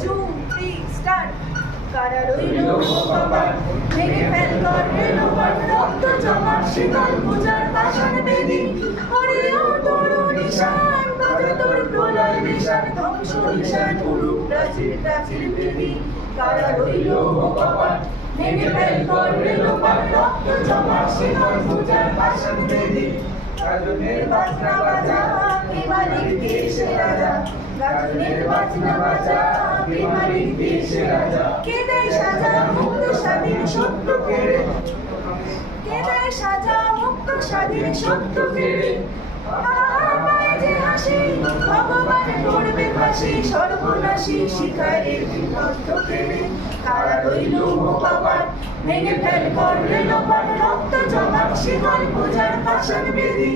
zoom three start কারা রইল কপাট ভেঙে ফেল কর রেলোপাট রক্ত জমাট শীতল পূজার পাষাণ বেদী হরিও তোর নিশান বাজে তোর প্রলয় নিশান ধ্বংস নিশান উড়ুক প্রাচীর প্রাচীর বেদী কারা রইল কপাট ভেঙে ফেল কর রেলোপাট রক্ত জমাট শীতল পূজার পাষাণ বেদী গাজনের বাজনা বাজা কে মালিক দেশের রাজা গাজনের বাজনা বাজা কে মালিক দেশের রাজা কে দেয় সাজা মুক্ত স্বাধীন সত্য ফেরে কে দেয় সাজা মুক্ত স্বাধীন সত্য ফেরে পায়ে যে হাসি ভগবান করবে ফাঁসি সর্বনাশী শিকারের বিপদ্ধ ফেরে কারা রইল কপাট ভেঙে ফেল কর রেলোপাট রক্ত জমাট শীতল পূজার পাষাণ বেদী